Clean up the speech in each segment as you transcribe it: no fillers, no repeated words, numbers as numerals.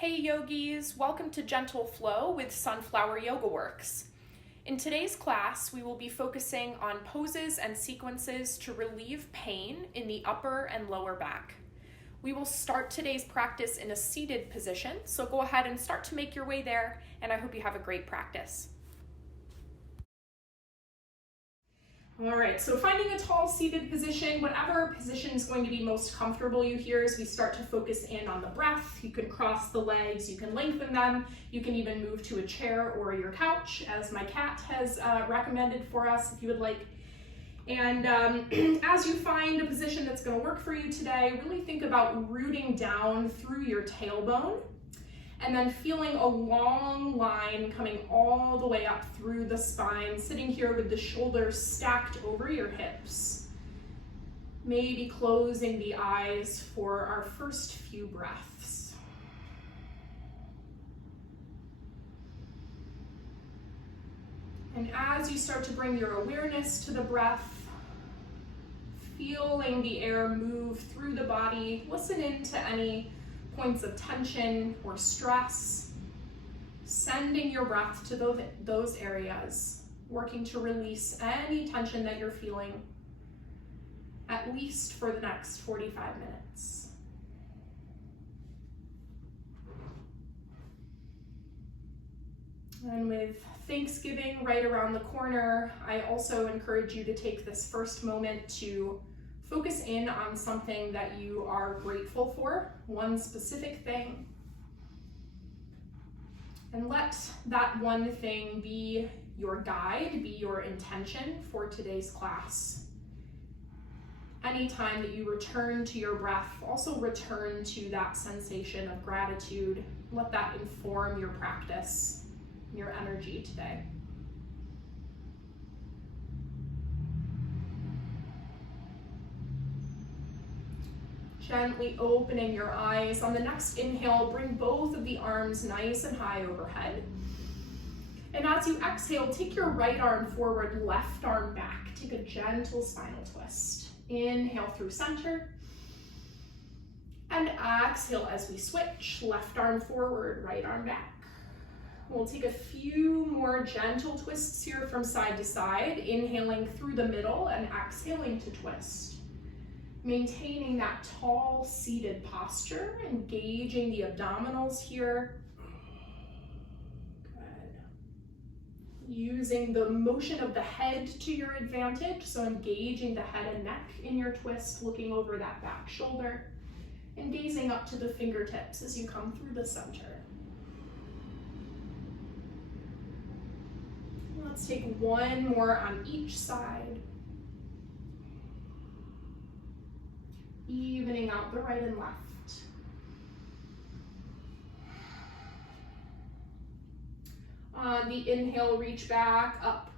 Hey yogis, welcome to Gentle Flow with Sunflower Yoga Works. In today's class, we will be focusing on poses and sequences to relieve pain in the upper and lower back. We will start today's practice in a seated position, so go ahead and start to make your way there, and I hope you have a great practice. All right, so finding a tall seated position, whatever position is going to be most comfortable you here as we start to focus in on the breath. You can cross the legs, you can lengthen them, you can even move to a chair or your couch, as my cat has recommended for us if you would like. And as you find a position that's going to work for you today, really think about rooting down through your tailbone and then feeling a long line coming all the way up through the spine, sitting here with the shoulders stacked over your hips. Maybe closing the eyes for our first few breaths. And as you start to bring your awareness to the breath, feeling the air move through the body, listen into any points of tension or stress, sending your breath to those areas, working to release any tension that you're feeling, at least for the next 45 minutes. And with Thanksgiving right around the corner, I also encourage you to take this first moment to focus in on something that you are grateful for, one specific thing, and let that one thing be your guide, be your intention for today's class. Anytime that you return to your breath, also return to that sensation of gratitude. Let that inform your practice, your energy today. Gently opening your eyes. On the next inhale, bring both of the arms nice and high overhead. And as you exhale, take your right arm forward, left arm back. Take a gentle spinal twist. Inhale through center. And exhale as we switch, left arm forward, right arm back. We'll take a few more gentle twists here from side to side, inhaling through the middle and exhaling to twist. Maintaining that tall seated posture, engaging the abdominals here. Good. Using the motion of the head to your advantage, so engaging the head and neck in your twist, looking over that back shoulder, and gazing up to the fingertips as you come through the center. Let's take one more on each side. Evening out the right and left. On the inhale, reach back up,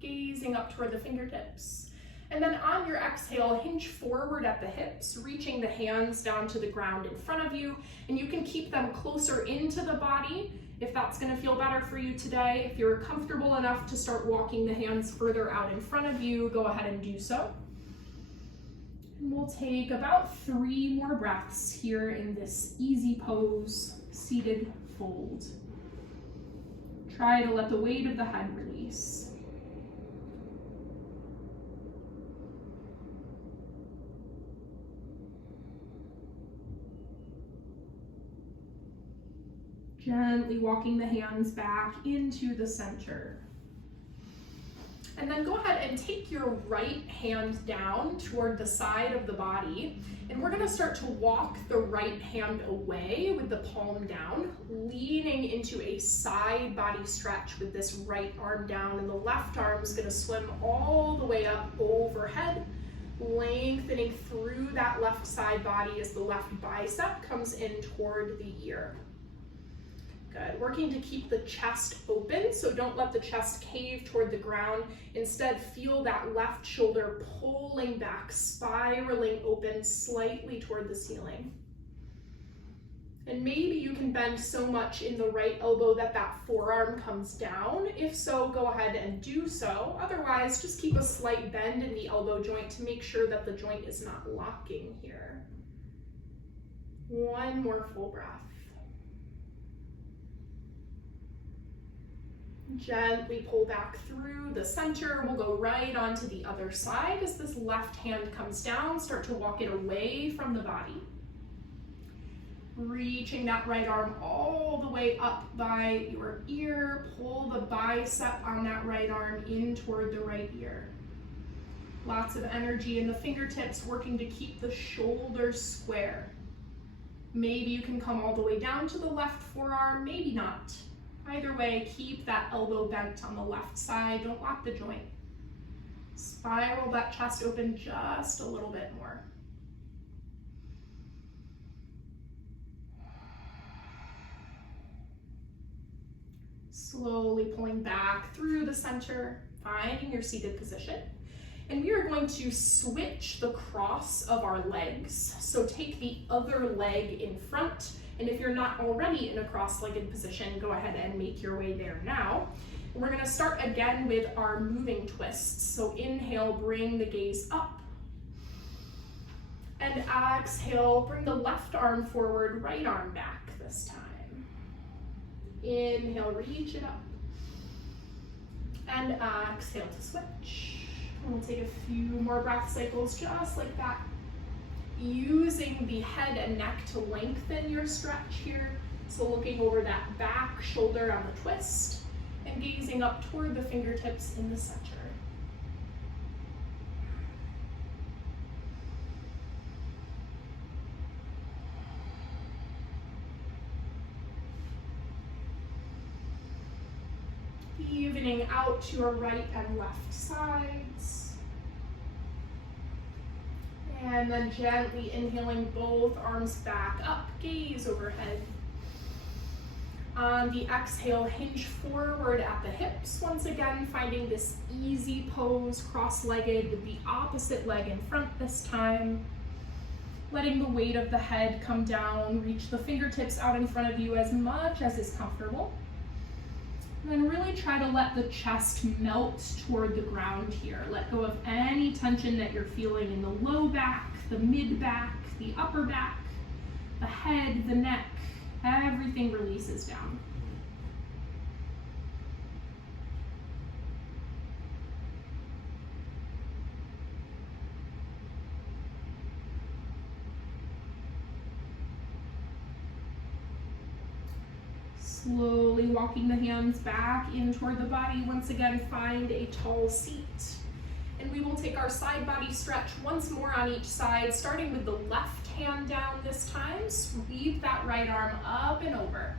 gazing up toward the fingertips. And then on your exhale, hinge forward at the hips, reaching the hands down to the ground in front of you. And you can keep them closer into the body if that's going to feel better for you today. If you're comfortable enough to start walking the hands further out in front of you, go ahead and do so. And we'll take about 3 more breaths here in this easy pose, seated fold. Try to let the weight of the head release. Gently walking the hands back into the center. And then go ahead and take your right hand down toward the side of the body. And we're going to start to walk the right hand away with the palm down, leaning into a side body stretch with this right arm down. And the left arm is going to swim all the way up overhead, lengthening through that left side body as the left bicep comes in toward the ear. Good. Working to keep the chest open, so don't let the chest cave toward the ground. Instead, feel that left shoulder pulling back, spiraling open slightly toward the ceiling. And maybe you can bend so much in the right elbow that that forearm comes down. If so, go ahead and do so. Otherwise, just keep a slight bend in the elbow joint to make sure that the joint is not locking here. One more full breath. Gently pull back through the center. We'll go right onto the other side as this left hand comes down. Start to walk it away from the body. Reaching that right arm all the way up by your ear. Pull the bicep on that right arm in toward the right ear. Lots of energy in the fingertips, working to keep the shoulders square. Maybe you can come all the way down to the left forearm, maybe not. Either way, keep that elbow bent on the left side. Don't lock the joint. Spiral that chest open just a little bit more. Slowly pulling back through the center, finding your seated position. And we are going to switch the cross of our legs. So take the other leg in front. And if you're not already in a cross-legged position, go ahead and make your way there now. And we're gonna start again with our moving twists. So inhale, bring the gaze up. And exhale, bring the left arm forward, right arm back this time. Inhale, reach it up. And exhale to switch. And we'll take a few more breath cycles just like that. Using the head and neck to lengthen your stretch here. So looking over that back shoulder on the twist and gazing up toward the fingertips in the center. Evening out to your right and left sides. And then gently inhaling both arms back up, gaze overhead. On the exhale, hinge forward at the hips. Once again, finding this easy pose, cross-legged with the opposite leg in front this time. Letting the weight of the head come down, reach the fingertips out in front of you as much as is comfortable. And then really try to let the chest melt toward the ground here. Let go of any tension that you're feeling in the low back, the mid back, the upper back, the head, the neck. Everything releases down. Slowly walking the hands back in toward the body. Once again, find a tall seat. And we will take our side body stretch once more on each side, starting with the left hand down this time. Sweep that right arm up and over.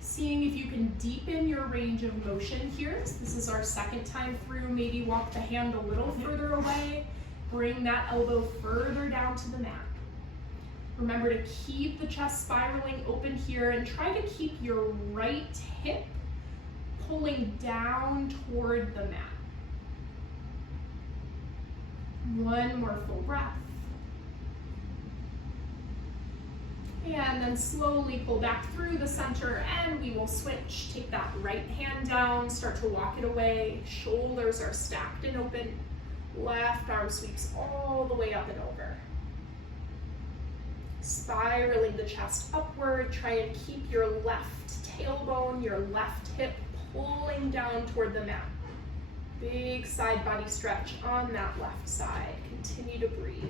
Seeing if you can deepen your range of motion here. So this is our second time through. Maybe walk the hand a little further away. Bring that elbow further down to the mat. Remember to keep the chest spiraling open here and try to keep your right hip pulling down toward the mat. One more full breath. And then slowly pull back through the center and we will switch. Take that right hand down, start to walk it away. Shoulders are stacked and open. Left arm sweeps all the way up and over. Spiraling the chest upward, try and keep your left tailbone, your left hip pulling down toward the mat. Big side body stretch on that left side. Continue to breathe.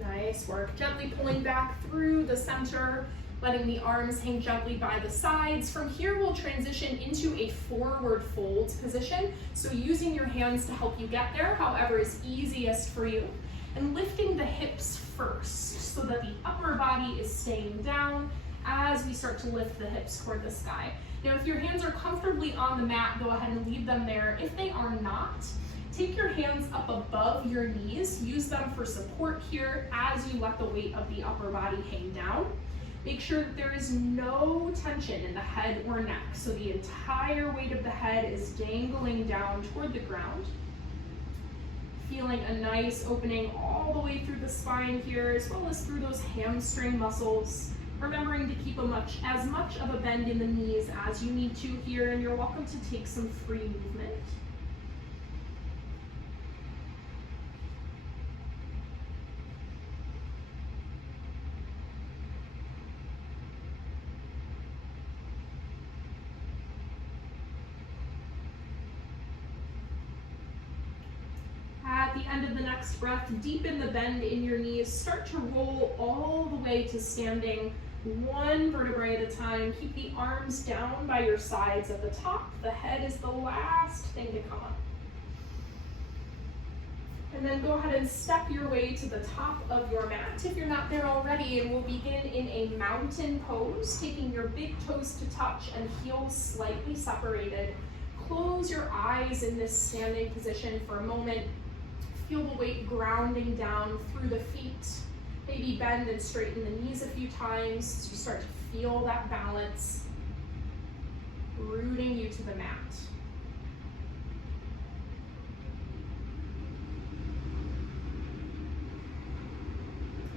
Nice work. Gently pulling back through the center. Letting the arms hang gently by the sides. From here, we'll transition into a forward fold position. So using your hands to help you get there, however is easiest for you. And lifting the hips first so that the upper body is staying down as we start to lift the hips toward the sky. Now, if your hands are comfortably on the mat, go ahead and leave them there. If they are not, take your hands up above your knees. Use them for support here as you let the weight of the upper body hang down. Make sure that there is no tension in the head or neck, so the entire weight of the head is dangling down toward the ground. Feeling a nice opening all the way through the spine here, as well as through those hamstring muscles. Remembering to keep as much of a bend in the knees as you need to here, and you're welcome to take some free movement. At the end of the next breath, deepen the bend in your knees. Start to roll all the way to standing, one vertebrae at a time. Keep the arms down by your sides at the top. The head is the last thing to come up. And then go ahead and step your way to the top of your mat if you're not there already, and we'll begin in a mountain pose, taking your big toes to touch and heels slightly separated. Close your eyes in this standing position for a moment. Feel the weight grounding down through the feet. Maybe bend and straighten the knees a few times as you start to feel that balance, rooting you to the mat.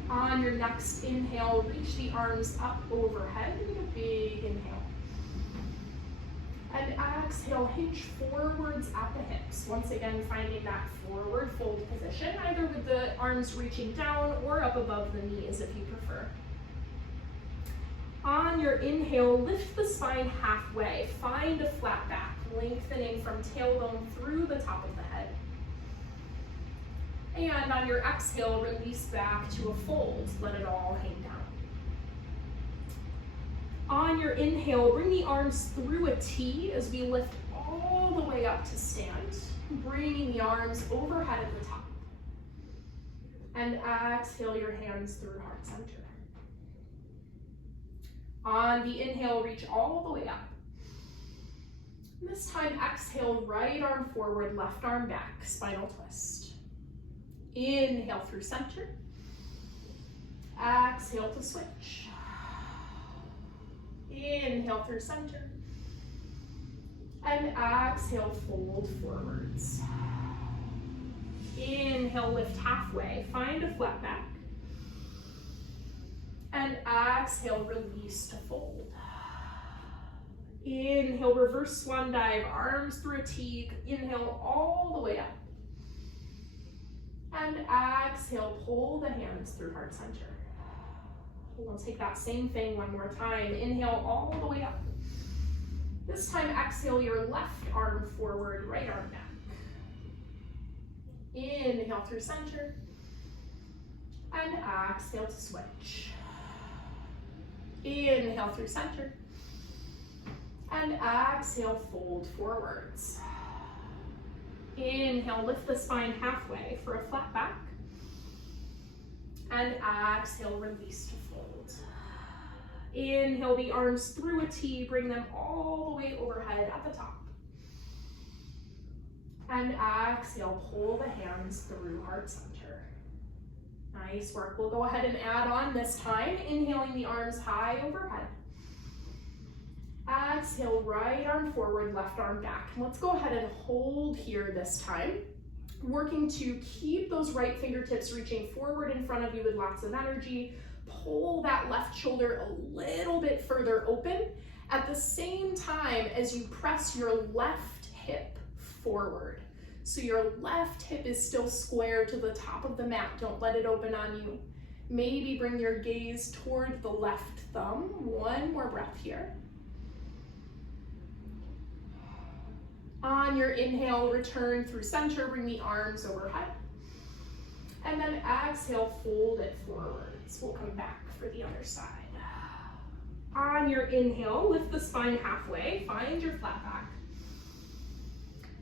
On your next inhale, reach the arms up overhead with a big inhale. And exhale, hinge forwards at the hips. Once again, finding that forward fold position, either with the arms reaching down or up above the knees if you prefer. On your inhale, lift the spine halfway. Find a flat back, lengthening from tailbone through the top of the head. And on your exhale, release back to a fold. Let it all hang down. On your inhale, bring the arms through a T as we lift all the way up to stand, bringing the arms overhead at the top. And exhale your hands through heart center. On the inhale, reach all the way up. This time, exhale, right arm forward, left arm back, spinal twist. Inhale through center. Exhale to switch. Inhale through center. And exhale, fold forwards. Inhale, lift halfway. Find a flat back. And exhale, release to fold. Inhale, reverse swan dive, arms through a T. Inhale all the way up. And exhale, pull the hands through heart center. We'll take that same thing one more time. Inhale all the way up. This time, exhale your left arm forward, right arm back. Inhale through center. And exhale to switch. Inhale through center. And exhale, fold forwards. Inhale, lift the spine halfway for a flat back. And exhale, release to fold. Inhale the arms through a T, bring them all the way overhead at the top. And exhale, pull the hands through heart center. Nice work. We'll go ahead and add on this time, inhaling the arms high overhead. Exhale, right arm forward, left arm back. And let's go ahead and hold here this time, working to keep those right fingertips reaching forward in front of you with lots of energy. Pull that left shoulder a little bit further open at the same time as you press your left hip forward. So your left hip is still square to the top of the mat. Don't let it open on you. Maybe bring your gaze toward the left thumb. One more breath here. On your inhale, return through center, bring the arms overhead. And then exhale, fold it forwards. We'll come back for the other side. On your inhale, lift the spine halfway, find your flat back.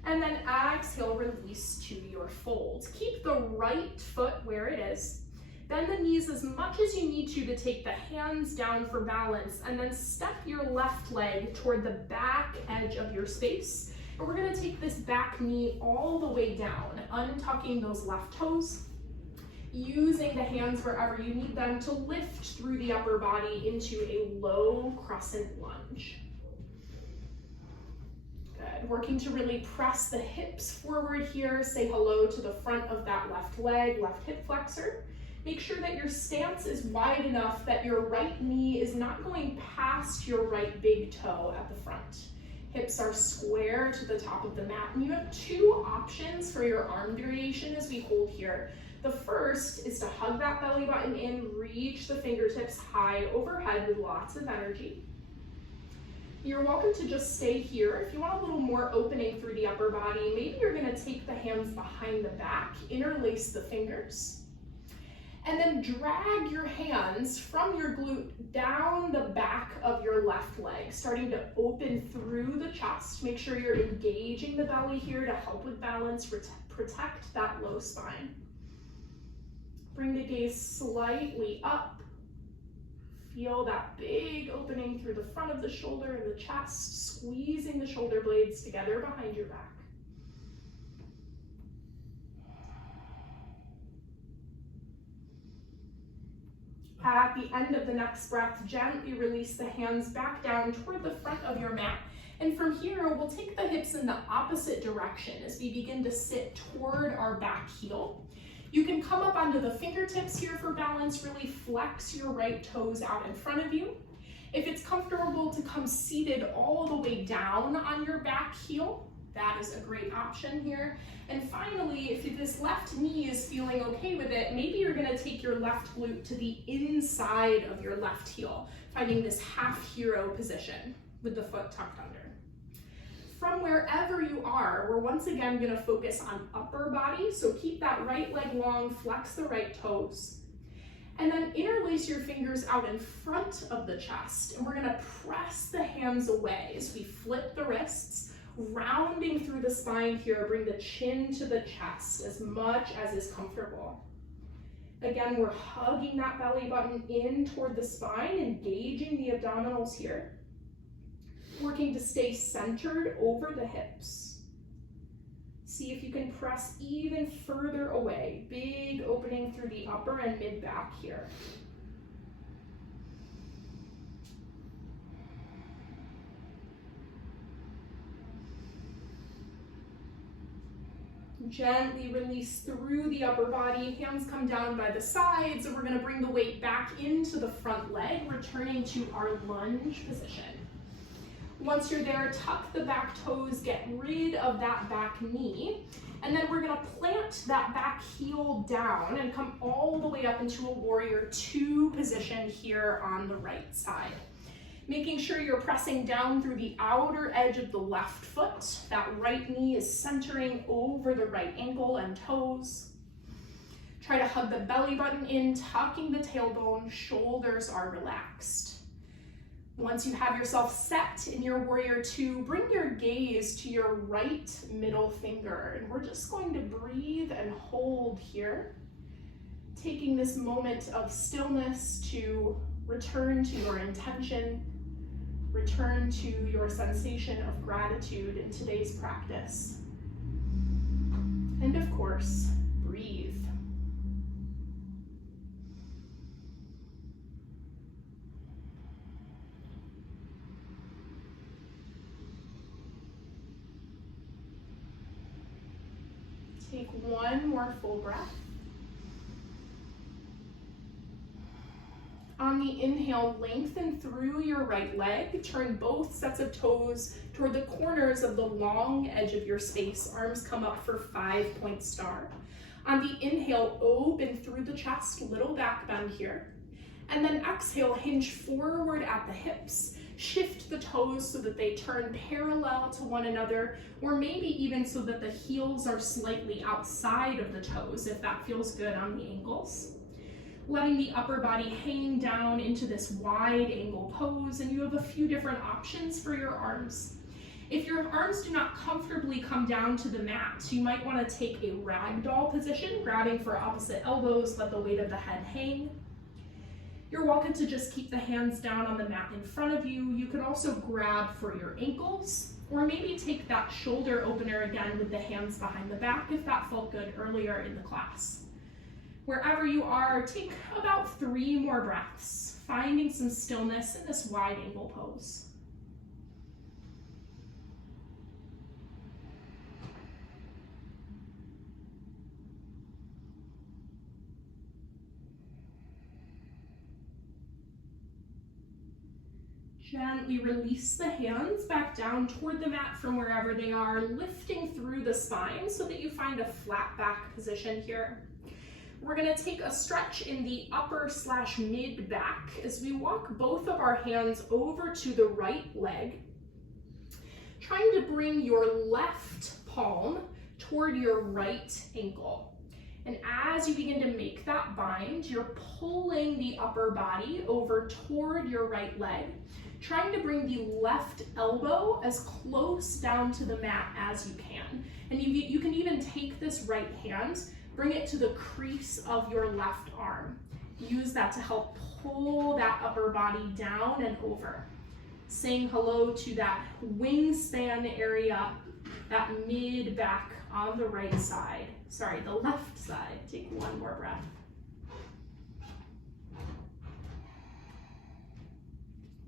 And then exhale, release to your fold. Keep the right foot where it is. Bend the knees as much as you need to take the hands down for balance, and then step your left leg toward the back edge of your space. And we're gonna take this back knee all the way down, untucking those left toes, using the hands wherever you need them to lift through the upper body into a low crescent lunge. Good, working to really press the hips forward here. Say hello to the front of that left leg, left hip flexor. Make sure that your stance is wide enough that your right knee is not going past your right big toe at the front. Hips are square to the top of the mat, and you have two options for your arm variation as we hold here. The first is to hug that belly button in, reach the fingertips high overhead with lots of energy. You're welcome to just stay here. If you want a little more opening through the upper body, maybe you're gonna take the hands behind the back, interlace the fingers, and then drag your hands from your glute down the back of your left leg, starting to open through the chest. Make sure you're engaging the belly here to help with balance, protect that low spine. Bring the gaze slightly up. Feel that big opening through the front of the shoulder and the chest, squeezing the shoulder blades together behind your back. At the end of the next breath, gently release the hands back down toward the front of your mat. And from here, we'll take the hips in the opposite direction as we begin to sit toward our back heel. You can come up onto the fingertips here for balance, really flex your right toes out in front of you. If it's comfortable to come seated all the way down on your back heel, that is a great option here. And finally, if this left knee is feeling okay with it, maybe you're gonna take your left glute to the inside of your left heel, finding this half hero position with the foot tucked under. From wherever you are, we're once again gonna focus on upper body, so keep that right leg long, flex the right toes, and then interlace your fingers out in front of the chest, and we're gonna press the hands away as we flip the wrists, rounding through the spine here, bring the chin to the chest as much as is comfortable. Again, we're hugging that belly button in toward the spine, engaging the abdominals here. Working to stay centered over the hips. See if you can press even further away. Big opening through the upper and mid back here. Gently release through the upper body. Hands come down by the sides, and we're going to bring the weight back into the front leg, returning to our lunge position. Once you're there, tuck the back toes, get rid of that back knee, and then we're gonna plant that back heel down and come all the way up into a warrior two position here on the right side. Making sure you're pressing down through the outer edge of the left foot. That right knee is centering over the right ankle and toes. Try to hug the belly button in, tucking the tailbone, shoulders are relaxed. Once you have yourself set in your warrior two, bring your gaze to your right middle finger, and we're just going to breathe and hold here, taking this moment of stillness to return to your intention, return to your sensation of gratitude in today's practice. And of course, breathe. Take one more full breath. On the inhale, lengthen through your right leg. Turn both sets of toes toward the corners of the long edge of your space. Arms come up for 5-point star. On the inhale, open through the chest, little back bend here. And then exhale, hinge forward at the hips. Shift the toes so that they turn parallel to one another, or maybe even so that the heels are slightly outside of the toes, if that feels good on the ankles. Letting the upper body hang down into this wide angle pose, and you have a few different options for your arms. If your arms do not comfortably come down to the mat, you might want to take a ragdoll position, grabbing for opposite elbows, let the weight of the head hang. You're welcome to just keep the hands down on the mat in front of you. You can also grab for your ankles, or maybe take that shoulder opener again with the hands behind the back if that felt good earlier in the class. Wherever you are, take about 3 more breaths, finding some stillness in this wide angle pose. Gently release the hands back down toward the mat from wherever they are, lifting through the spine so that you find a flat back position here. We're going to take a stretch in the upper/mid back as we walk both of our hands over to the right leg, trying to bring your left palm toward your right ankle. And as you begin to make that bind, you're pulling the upper body over toward your right leg, trying to bring the left elbow as close down to the mat as you can. And you can even take this right hand, bring it to the crease of your left arm. Use that to help pull that upper body down and over. Saying hello to that wingspan area, that mid back on the right side. Sorry, the left side. Take one more breath.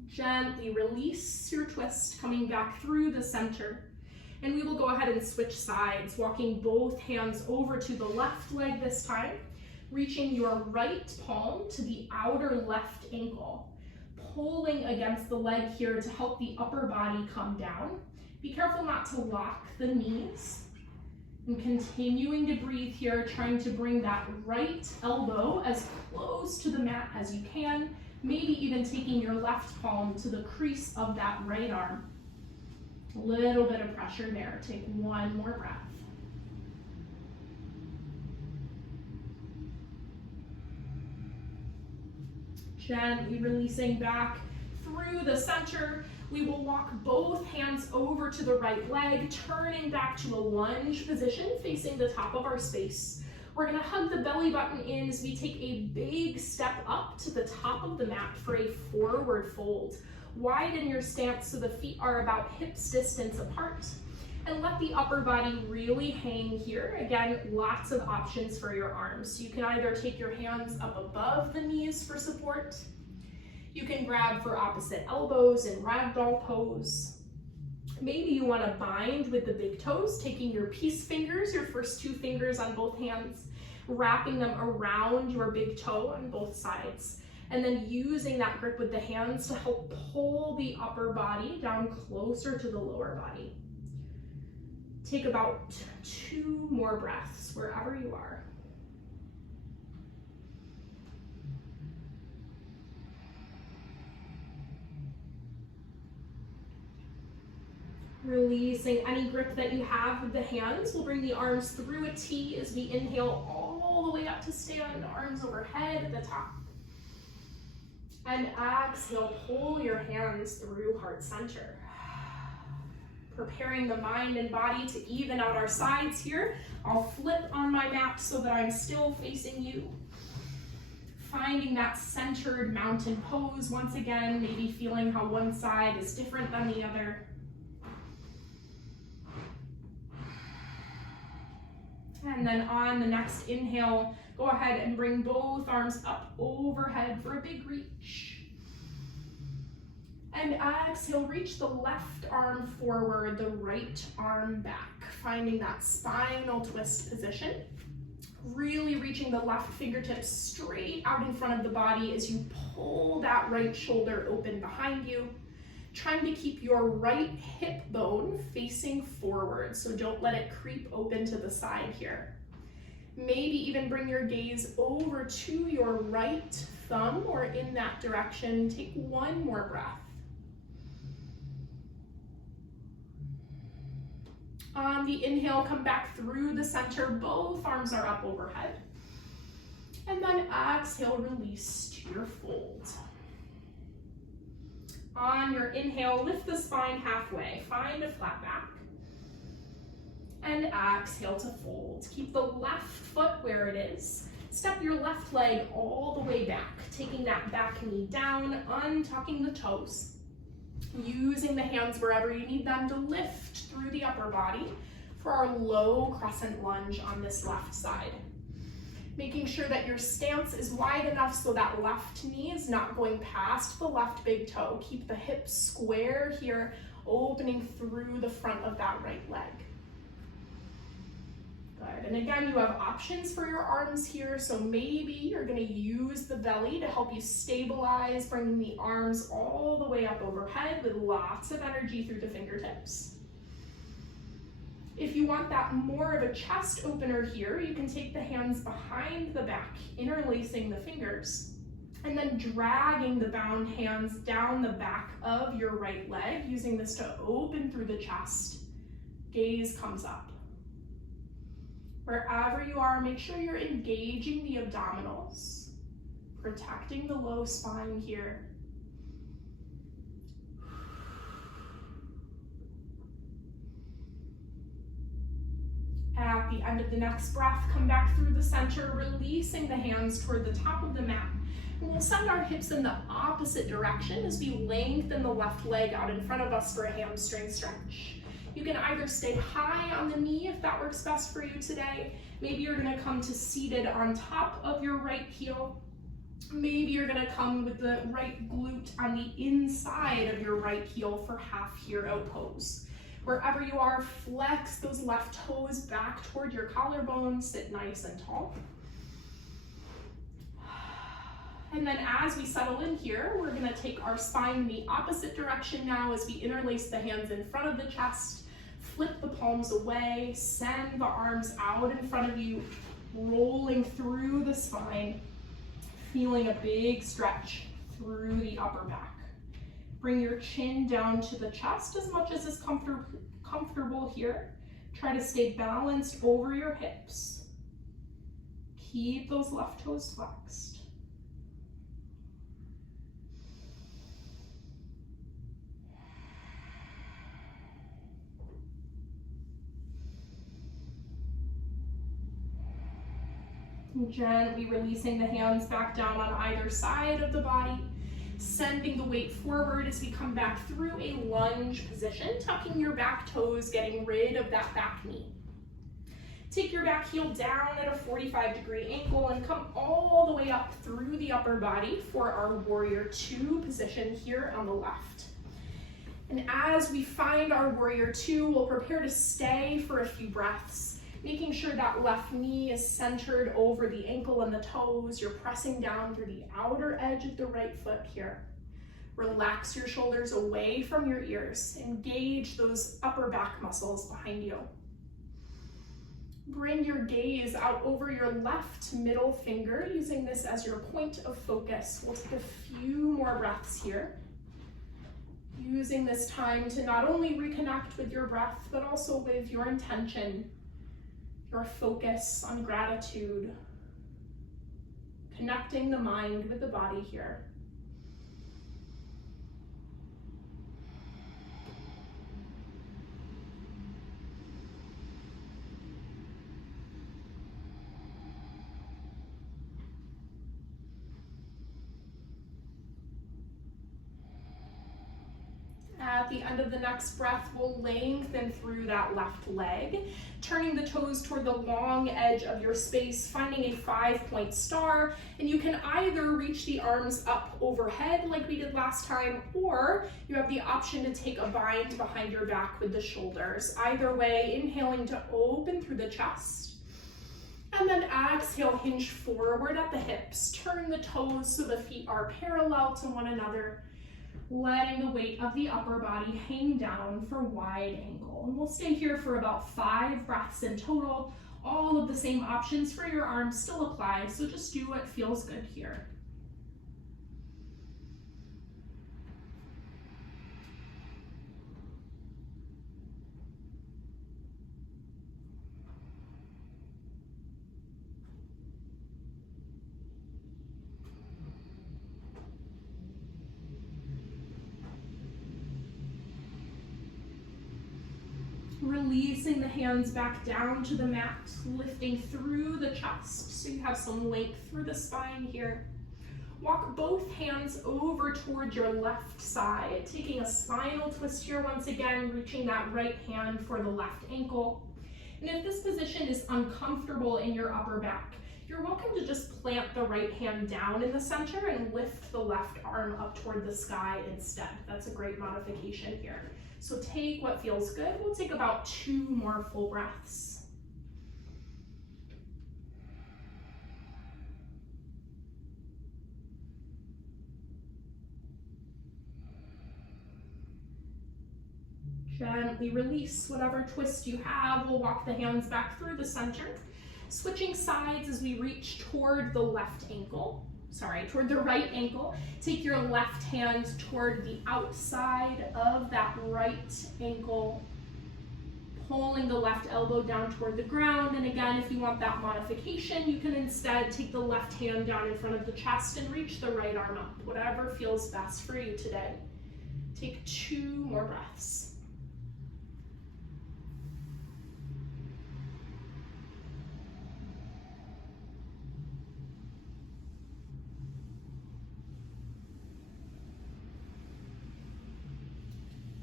Gently release your twist, coming back through the center. And we will go ahead and switch sides, walking both hands over to the left leg this time, reaching your right palm to the outer left ankle, pulling against the leg here to help the upper body come down. Be careful not to lock the knees. And continuing to breathe here, trying to bring that right elbow as close to the mat as you can, maybe even taking your left palm to the crease of that right arm. A little bit of pressure there. Take one more breath. Gently releasing back through the center. We will walk both hands over to the right leg, turning back to a lunge position, facing the top of our space. We're gonna hug the belly button in as we take a big step up to the top of the mat for a forward fold. Widen your stance so the feet are about hips distance apart. And let the upper body really hang here. Again, lots of options for your arms. You can either take your hands up above the knees for support. You can grab for opposite elbows in ragdoll pose. Maybe you want to bind with the big toes, taking your peace fingers, your first two fingers on both hands, wrapping them around your big toe on both sides, and then using that grip with the hands to help pull the upper body down closer to the lower body. Take about 2 more breaths wherever you are. Releasing any grip that you have with the hands. We'll bring the arms through a T as we inhale all the way up to stand, arms overhead at the top. And exhale, pull your hands through heart center. Preparing the mind and body to even out our sides here. I'll flip on my mat so that I'm still facing you. Finding that centered mountain pose once again, maybe feeling how one side is different than the other. And then on the next inhale, go ahead and bring both arms up overhead for a big reach. And exhale, reach the left arm forward, the right arm back, finding that spinal twist position. Really reaching the left fingertips straight out in front of the body as you pull that right shoulder open behind you. Trying to keep your right hip bone facing forward, so don't let it creep open to the side here. Maybe even bring your gaze over to your right thumb or in that direction. Take one more breath. On the inhale, come back through the center. Both arms are up overhead. And then exhale, release to your fold. On your inhale, lift the spine halfway. Find a flat back. And exhale to fold. Keep the left foot where it is. Step your left leg all the way back, taking that back knee down, untucking the toes. Using the hands wherever you need them to lift through the upper body for our low crescent lunge on this left side. Making sure that your stance is wide enough so that left knee is not going past the left big toe. Keep the hips square here, opening through the front of that right leg. Good, and again, you have options for your arms here, so maybe you're gonna use the belly to help you stabilize, bringing the arms all the way up overhead with lots of energy through the fingertips. If you want that more of a chest opener here, you can take the hands behind the back, interlacing the fingers, And then dragging the bound hands down the back of your right leg, using this to open through the chest. Gaze comes up. Wherever you are, make sure you're engaging the abdominals, protecting the low spine here. At the end of the next breath, come back through the center, releasing the hands toward the top of the mat. And we'll send our hips in the opposite direction as we lengthen the left leg out in front of us for a hamstring stretch. You can either stay high on the knee if that works best for you today. Maybe you're gonna come to seated on top of your right heel. Maybe you're gonna come with the right glute on the inside of your right heel for half hero pose. Wherever you are, flex those left toes back toward your collarbone, sit nice and tall. And then as we settle in here, we're gonna take our spine in the opposite direction now as we interlace the hands in front of the chest, flip the palms away, send the arms out in front of you, rolling through the spine, feeling a big stretch through the upper back. Bring your chin down to the chest as much as is comfortable here. Try to stay balanced over your hips. Keep those left toes flexed. Gently releasing the hands back down on either side of the body, sending the weight forward as we come back through a lunge position, tucking your back toes, getting rid of that back knee. Take your back heel down at a 45-degree angle and come all the way up through the upper body for our warrior two position here on the left. And as we find our warrior two, we'll prepare to stay for a few breaths, making sure that left knee is centered over the ankle and the toes. You're pressing down through the outer edge of the right foot here. Relax your shoulders away from your ears. Engage those upper back muscles behind you. Bring your gaze out over your left middle finger, using this as your point of focus. We'll take a few more breaths here, using this time to not only reconnect with your breath, but also with your intention, your focus on gratitude, connecting the mind with the body here. At the end of the next breath, we'll lengthen through that left leg, turning the toes toward the long edge of your space, finding a 5-point star, and you can either reach the arms up overhead like we did last time, or you have the option to take a bind behind your back with the shoulders. Either way, inhaling to open through the chest, and then exhale, hinge forward at the hips, turn the toes so the feet are parallel to one another, letting the weight of the upper body hang down for wide angle. And we'll stay here for about 5 breaths in total. All of the same options for your arms still apply, so just do what feels good here. Releasing the hands back down to the mat, lifting through the chest so you have some length through the spine here. Walk both hands over toward your left side, taking a spinal twist here once again, reaching that right hand for the left ankle. And if this position is uncomfortable in your upper back, you're welcome to just plant the right hand down in the center and lift the left arm up toward the sky instead. That's a great modification here. So take what feels good. We'll take about 2 more full breaths. Gently release whatever twist you have. We'll walk the hands back through the center, switching sides as we reach toward the left ankle. toward the right ankle. Take your left hand toward the outside of that right ankle, pulling the left elbow down toward the ground. And again, if you want that modification, you can instead take the left hand down in front of the chest and reach the right arm up, whatever feels best for you today. Take 2 more breaths.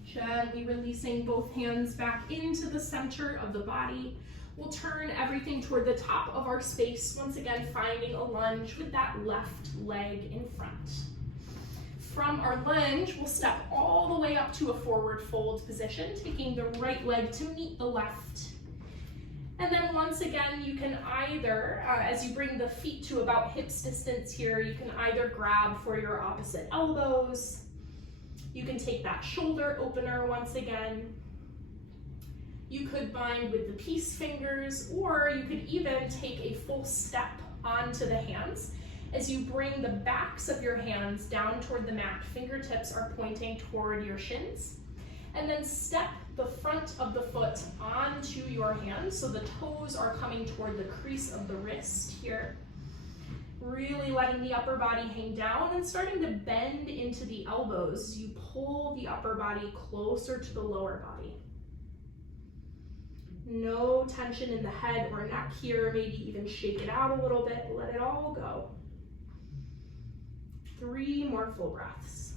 Gently releasing both hands back into the center of the body. We'll turn everything toward the top of our space, once again finding a lunge with that left leg in front. From our lunge, we'll step all the way up to a forward fold position, taking the right leg to meet the left. And then once again, you can either, as you bring the feet to about hips distance here, you can either grab for your opposite elbows. You can take that shoulder opener once again. You could bind with the peace fingers, or you could even take a full step onto the hands. As you bring the backs of your hands down toward the mat, fingertips are pointing toward your shins. And then step the front of the foot onto your hands, so the toes are coming toward the crease of the wrist here. Really letting the upper body hang down and starting to bend into the elbows. You pull the upper body closer to the lower body. No tension in the head or neck here. Maybe even shake it out a little bit. Let it all go. 3 more full breaths.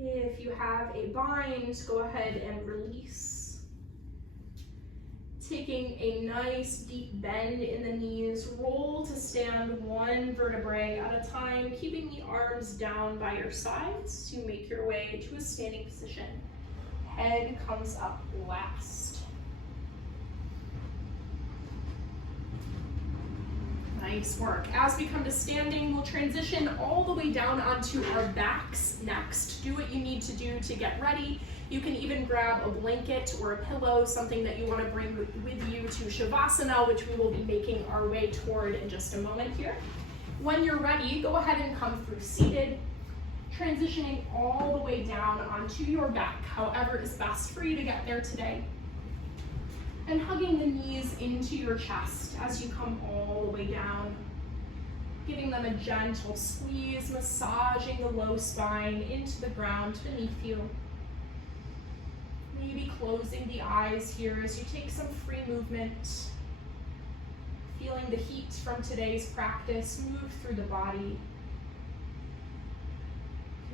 If you have a bind, go ahead and release. Taking a nice deep bend in the knees, roll to stand 1 vertebrae at a time, keeping the arms down by your sides to make your way to a standing position. Head comes up last. Nice work. As we come to standing, we'll transition all the way down onto our backs next. Do what you need to do to get ready. You can even grab a blanket or a pillow, something that you want to bring with you to Shavasana, which we will be making our way toward in just a moment here. When you're ready, go ahead and come through seated, transitioning all the way down onto your back, however is best for you to get there today. And hugging the knees into your chest as you come all the way down. Giving them a gentle squeeze, massaging the low spine into the ground beneath you. Maybe closing the eyes here as you take some free movement. Feeling the heat from today's practice move through the body.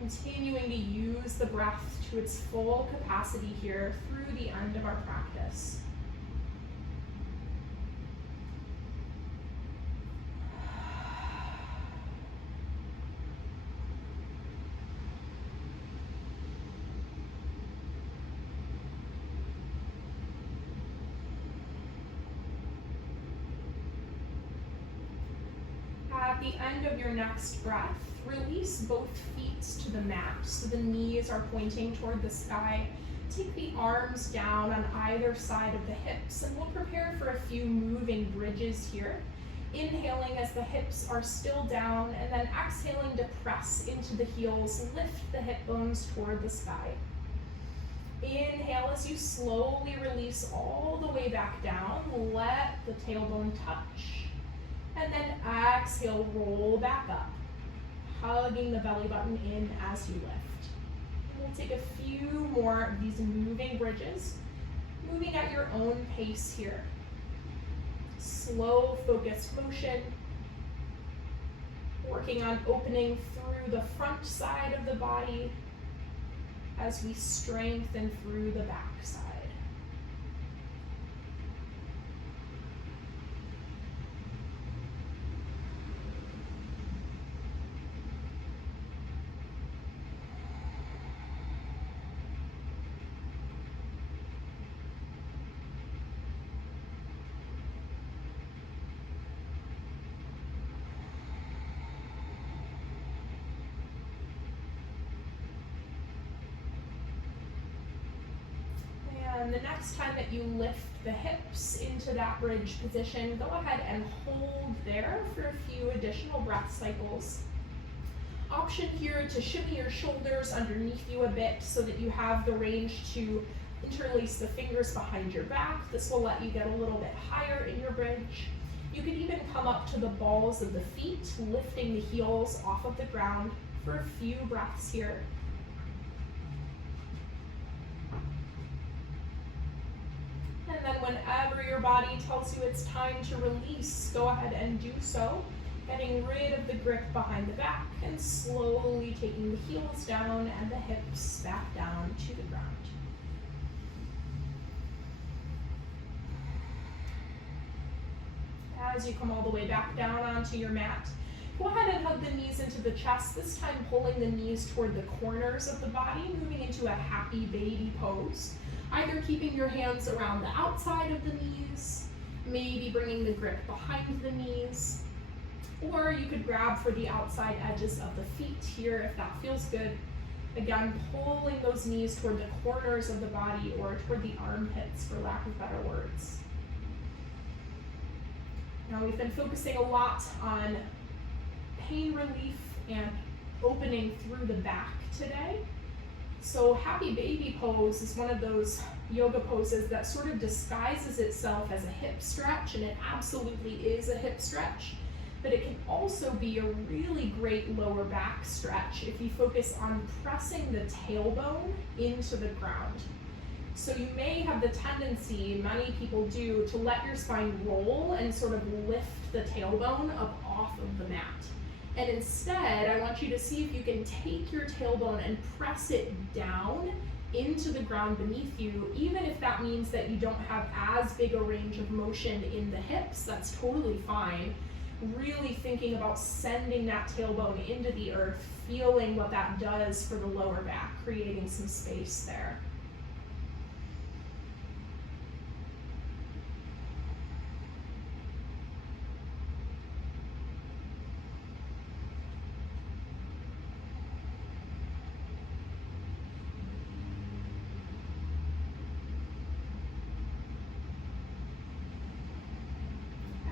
Continuing to use the breath to its full capacity here through the end of our practice. At the end of your next breath, release both feet to the mat so the knees are pointing toward the sky. Take the arms down on either side of the hips, and we'll prepare for a few moving bridges here. Inhaling as the hips are still down, and then exhaling to press into the heels and lift the hip bones toward the sky. Inhale as you slowly release all the way back down. Let the tailbone touch. And then exhale, roll back up, hugging the belly button in as you lift. And we'll take a few more of these moving bridges, moving at your own pace here. Slow, focused motion, working on opening through the front side of the body as we strengthen through the back side. the next time that you lift the hips into that bridge position, go ahead and hold there for a few additional breath cycles. Option here to shimmy your shoulders underneath you a bit so that you have the range to interlace the fingers behind your back. This will let you get a little bit higher in your bridge. You could even come up to the balls of the feet, lifting the heels off of the ground for a few breaths here. And then whenever your body tells you it's time to release, go ahead and do so, getting rid of the grip behind the back and slowly taking the heels down and the hips back down to the ground. As you come all the way back down onto your mat, go ahead and hug the knees into the chest, this time pulling the knees toward the corners of the body, moving into a happy baby pose. Either keeping your hands around the outside of the knees, maybe bringing the grip behind the knees, or you could grab for the outside edges of the feet here if that feels good. Again, pulling those knees toward the corners of the body or toward the armpits, for lack of better words. Now we've been focusing a lot on pain relief and opening through the back today. So happy baby pose is one of those yoga poses that sort of disguises itself as a hip stretch, and it absolutely is a hip stretch, but it can also be a really great lower back stretch if you focus on pressing the tailbone into the ground. So you may have the tendency, many people do, to let your spine roll and sort of lift the tailbone up off of the mat. And instead, I want you to see if you can take your tailbone and press it down into the ground beneath you, even if that means that you don't have as big a range of motion in the hips, that's totally fine. Really thinking about sending that tailbone into the earth, feeling what that does for the lower back, creating some space there.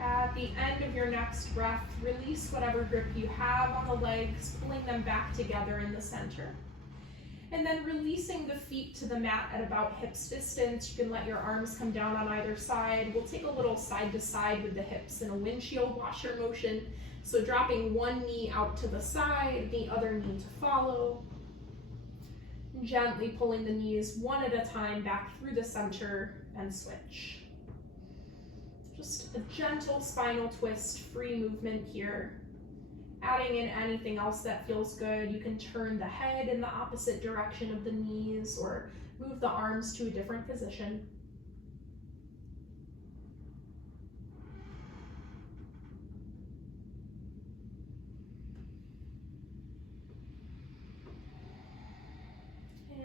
At the end of your next breath, release whatever grip you have on the legs, pulling them back together in the center. And then releasing the feet to the mat at about hips distance. You can let your arms come down on either side. We'll take a little side to side with the hips in a windshield washer motion. So dropping one knee out to the side, the other knee to follow. Gently pulling the knees one at a time back through the center and switch. Just a gentle spinal twist, free movement here. Adding in anything else that feels good. You can turn the head in the opposite direction of the knees or move the arms to a different position.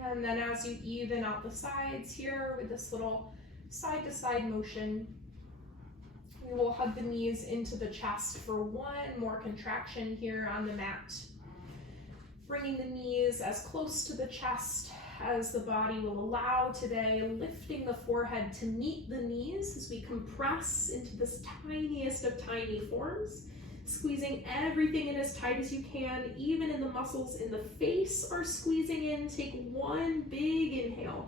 And then as you even out the sides here with this little side-to-side motion, we will hug the knees into the chest for one more contraction here on the mat. Bringing the knees as close to the chest as the body will allow today, lifting the forehead to meet the knees as we compress into this tiniest of tiny forms, squeezing everything in as tight as you can, even in the muscles in the face are squeezing in. Take one big inhale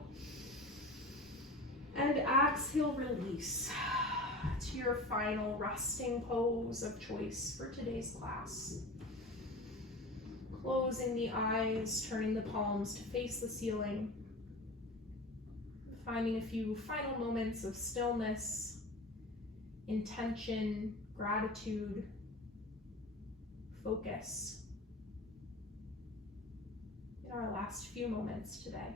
and exhale, release to your final resting pose of choice for today's class. Closing the eyes, turning the palms to face the ceiling, finding a few final moments of stillness, intention, gratitude, focus in our last few moments today.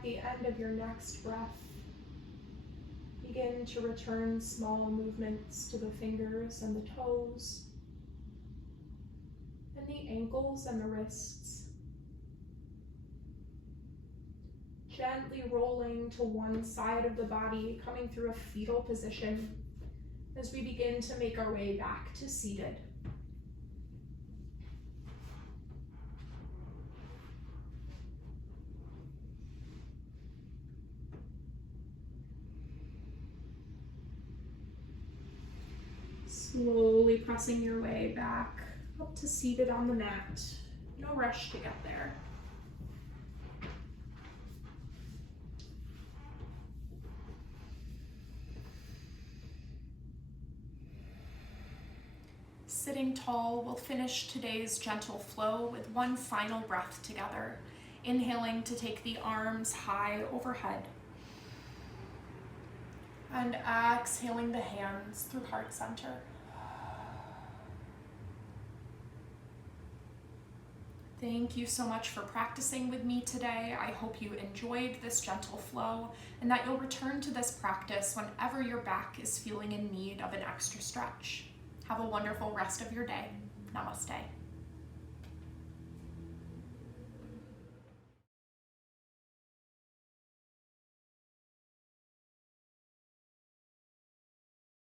at the end of your next breath, begin to return small movements to the fingers and the toes, and the ankles and the wrists. Gently rolling to one side of the body, coming through a fetal position as we begin to make our way back to seated. Slowly pressing your way back up to seated on the mat. No rush to get there. Sitting tall, we'll finish today's gentle flow with one final breath together, inhaling to take the arms high overhead, and exhaling the hands through heart center. Thank you so much for practicing with me today. I hope you enjoyed this gentle flow and that you'll return to this practice whenever your back is feeling in need of an extra stretch. Have a wonderful rest of your day. Namaste.